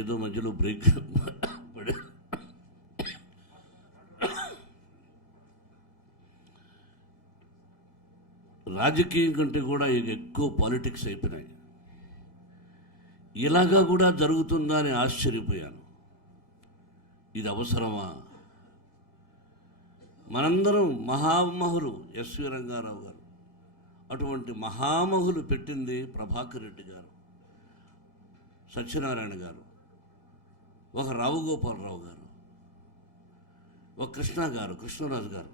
ఏదో మధ్యలో బ్రేక్ పడి రాజకీయం కంటే కూడా ఎక్కువ పాలిటిక్స్ అయిపోయినాయి. ఇలాగా కూడా జరుగుతుందా అని ఆశ్చర్యపోయాను. ఇది అవసరమా? మనందరం మహామహులు ఎస్వి రంగారావు గారు, అటువంటి మహామహులు పెట్టింది ప్రభాకర్ రెడ్డి గారు, సత్యనారాయణ గారు, ఒక రావు గోపాలరావు గారు, ఒక కృష్ణ గారు, కృష్ణరాజు గారు,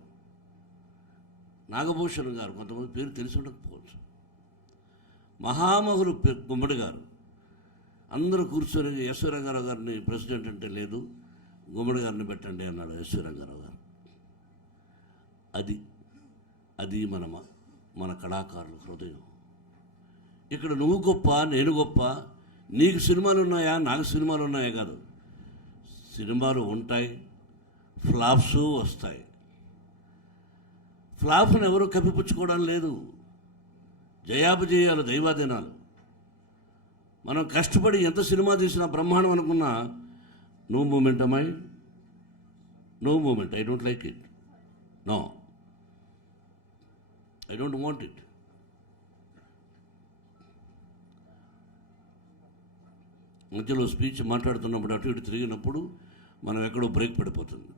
నాగభూషణ్ గారు, కొంతమంది పేరు తెలిసి ఉండకపోవచ్చు. మహామహులు గుమ్మడి గారు అందరూ కూర్చొని ఎస్వి రంగారావు గారిని ప్రెసిడెంట్ అంటే లేదు, గుమ్మడి గారిని పెట్టండి అన్నాడు ఎస్వి రంగారావు గారు. అది మన కళాకారుల హృదయం. ఇక్కడ నువ్వు గొప్ప, నేను గొప్ప, నీకు సినిమాలు ఉన్నాయా, నాకు సినిమాలు ఉన్నాయా కాదు. సినిమాలు ఉంటాయి, ఫ్లాప్స్ వస్తాయి. ఫ్లాప్ను ఎవరు కప్పిపుచ్చుకోవడం లేదు. జయాపజయాలు దైవాధీనాలు. మనం కష్టపడి ఎంత సినిమా తీసినా బ్రహ్మాండం అనుకున్నా, నో మూమెంట్ అమ్మాయి, no moment, I don't like it, no, I don't want it. మధ్యలో స్పీచ్ మాట్లాడుతున్నప్పుడు అటు ఇటు తిరిగినప్పుడు మనం ఎక్కడో బ్రేక్ పడిపోతుంది.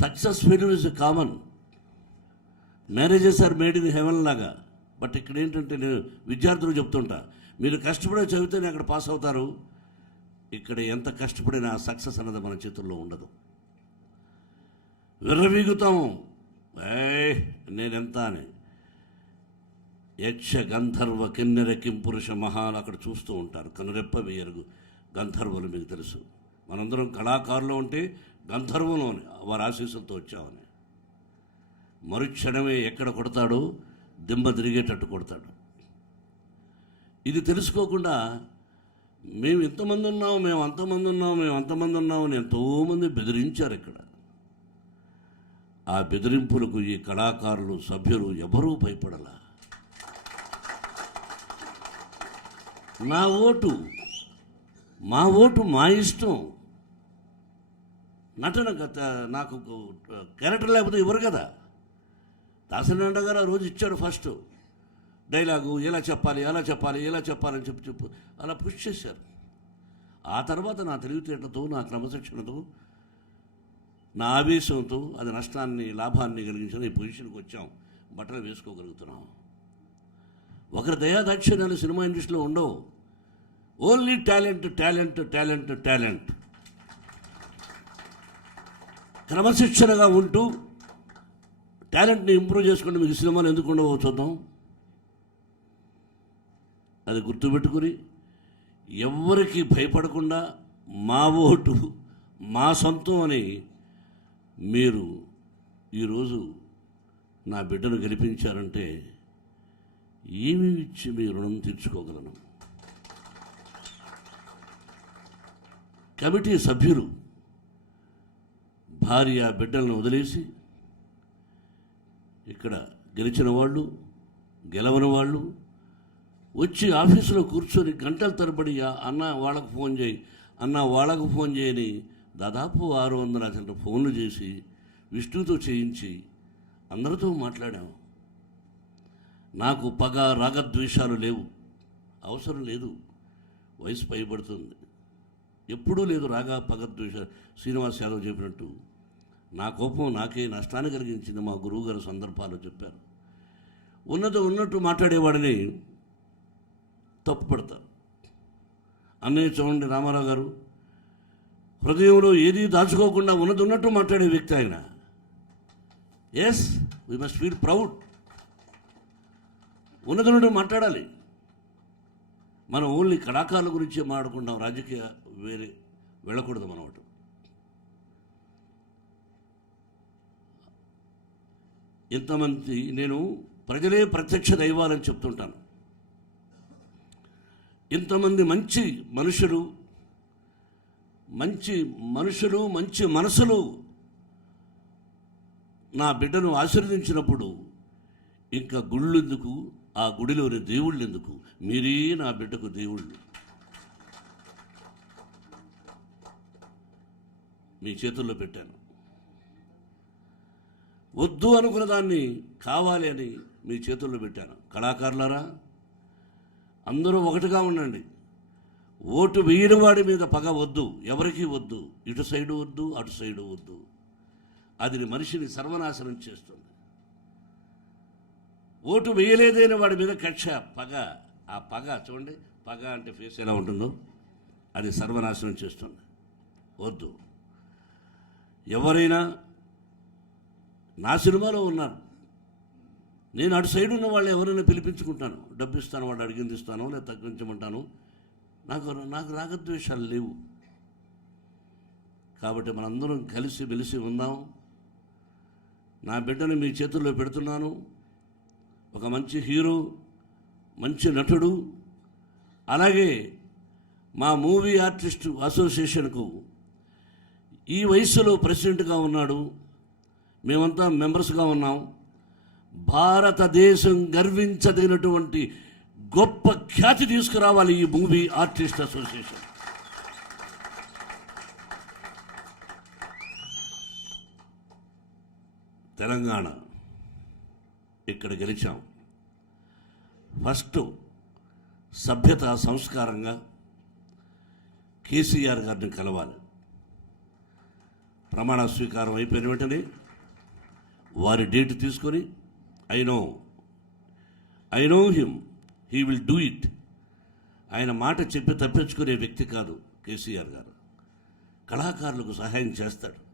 Success failure is common. Marriages are made in heaven లాగా. బట్ ఇక్కడ ఏంటంటే నేను విద్యార్థులు చెప్తుంటా, మీరు కష్టపడే చదివితేనే అక్కడ పాస్ అవుతారు. ఇక్కడ ఎంత కష్టపడినా సక్సెస్ అన్నది మన చేతుల్లో ఉండదు. విర్రవీగుతాం, నేనెంత అని. యక్ష గంధర్వ కిన్నెర కింపురుష మహాన్ అక్కడ చూస్తూ ఉంటారు. కనురెప్ప వేయరు గంధర్వులు. మీకు తెలుసు, మనందరం కళాకారులు ఉంటే గంధర్వంలోని వారి ఆశీస్సులతో వచ్చామని. మరుక్షణమే ఎక్కడ కొడతాడో దిమ్మ తిరిగేటట్టు కొడతాడు. ఇది తెలుసుకోకుండా మేము ఇంతమంది ఉన్నాం, మేము అంతమంది ఉన్నాం, మేము అంతమంది ఉన్నామని ఎంతోమంది బెదిరించారు ఇక్కడ. ఆ బెదిరింపులకు ఈ కళాకారులు, సభ్యులు ఎవరూ భయపడలా. మా ఓటు మా ఇష్టం. నటన నాకు క్యారెక్టర్ లేకపోతే ఇవ్వరు కదా. దాసనారాయణ గారు ఆ రోజు ఇచ్చాడు ఫస్ట్ డైలాగు, ఎలా చెప్పాలి, అలా చెప్పాలి, ఎలా చెప్పాలని చెప్పు అలా పుష్ చేశారు. ఆ తర్వాత నా తెలివితేటతో, నా క్రమశిక్షణతో, నా ఆవేశంతో అది నష్టాన్ని లాభాన్ని కలిగించిన ఈ పొజిషన్కి వచ్చాం. బట్టలు వేసుకోగలుగుతున్నాం. ఒకరి దయాదాక్షిణ్యాలు సినిమా ఇండస్ట్రీలో ఉండవు. Only talent, talent, talent, talent. క్రమశిక్షణగా ఉంటూ టాలెంట్ని ఇంప్రూవ్ చేసుకుంటే మీకు సినిమాలు ఎందుకు ఉండవో చూద్దాం. అది గుర్తుపెట్టుకుని ఎవరికి భయపడకుండా మా ఓటు మా సొంతం అని మీరు ఈరోజు నా బిడ్డను గెలిపించారంటే ఏమి ఇచ్చి మీ రుణం తీర్చుకోగలను. కమిటీ సభ్యులు భార్య బిడ్డలను వదిలేసి ఇక్కడ గెలిచిన వాళ్ళు, గెలవని వాళ్ళు వచ్చి ఆఫీసులో కూర్చొని గంటల తరబడి అన్న వాళ్ళకు ఫోన్ చేయి, అన్న వాళ్ళకు ఫోన్ చేయని దాదాపు 600 ఫోన్లు చేసి విష్ణుతో చేయించి అందరితో మాట్లాడాము. నాకు పగ రాగద్వేషాలు లేవు, అవసరం లేదు. వయసు పైబడుతుంది, ఎప్పుడూ లేదు రాగ పగద్వేష. శ్రీనివాస్ యాదవ్ చెప్పినట్టు నా కోపం నాకే నష్టాన్ని కలిగించింది. మా గురువుగారు సందర్భాలు చెప్పారు. ఉన్నట్టు మాట్లాడేవాడిని తప్పు పెడతారు. అన్నయ్య చూడండి, రామారావు గారు హృదయంలో ఏది దాచుకోకుండా ఉన్నట్టు మాట్లాడే వ్యక్తి ఆయన. Yes, we must feel proud. ఉన్నట్టు మాట్లాడాలి. మనం ఓన్లీ కళాకారుల గురించే మాట్లాడుకుంటాం, రాజకీయ వేరే వెళ్ళకూడదు మనం. అటు ఇంతమంది నేను ప్రజలే ప్రత్యక్ష దైవాలని చెప్తుంటాను. ఇంతమంది మంచి మనుషులు, మంచి మనసులు నా బిడ్డను ఆశీర్వదించినప్పుడు ఇంకా గుళ్ళు ఎందుకు, ఆ గుడిలోని దేవుళ్ళు ఎందుకు? మీరే నా బిడ్డకు దేవుళ్ళు. మీ చేతుల్లో పెట్టాను. వద్దు అనుకున్న దాన్ని కావాలి అని మీ చేతుల్లో పెట్టాను. కళాకారులారా, అందరూ ఒకటిగా ఉండండి. ఓటు వేయని వాడి మీద పగ వద్దు, ఎవరికీ వద్దు. ఇటు సైడు వద్దు, అటు సైడు వద్దు. అది మనిషిని సర్వనాశనం చేస్తుంది. ఓటు వేయలేదైన వాడి మీద కక్ష, పగ. ఆ పగ చూడండి, పగ అంటే ఫేస్ ఎలా ఉంటుందో, అది సర్వనాశనం చేస్తుంది. వద్దు. ఎవరైనా నా సినిమాలో ఉన్నారు, నేను అటు సైడ్ ఉన్న వాళ్ళు ఎవరైనా పిలిపించుకుంటాను, డబ్బు ఇస్తాను, వాడు అడిగింది ఇస్తాను, లేదా తగ్గించమంటాను. నాకు రాగద్వేషాలు లేవు. కాబట్టి మనందరం కలిసి మెలిసి ఉందాం. నా బిడ్డని మీ చేతుల్లో పెడుతున్నాను. ఒక మంచి హీరో, మంచి నటుడు, అలాగే మా మూవీ ఆర్టిస్టు అసోసియేషన్కు ఈ వయసులో ప్రెసిడెంట్గా ఉన్నాడు. మేమంతా మెంబర్స్గా ఉన్నాం. భారతదేశం గర్వించదగినటువంటి గొప్ప ఖ్యాతి తీసుకురావాలి ఈ మూవీ ఆర్టిస్ట్ అసోసియేషన్. తెలంగాణ ఇక్కడ గెలిచాం. ఫస్ట్ సభ్యత సంస్కారంగా కేసీఆర్ గారిని కలవాలి. ప్రమాణ స్వీకారం అయిపోయిన వెంటనే వారి డేట్ తీసుకొని I know him, he will do it. ఆయన మాట చెప్పి తప్పించుకునే వ్యక్తి కాదు కేసీఆర్ గారు. కళాకారులకు సహాయం చేస్తాడు.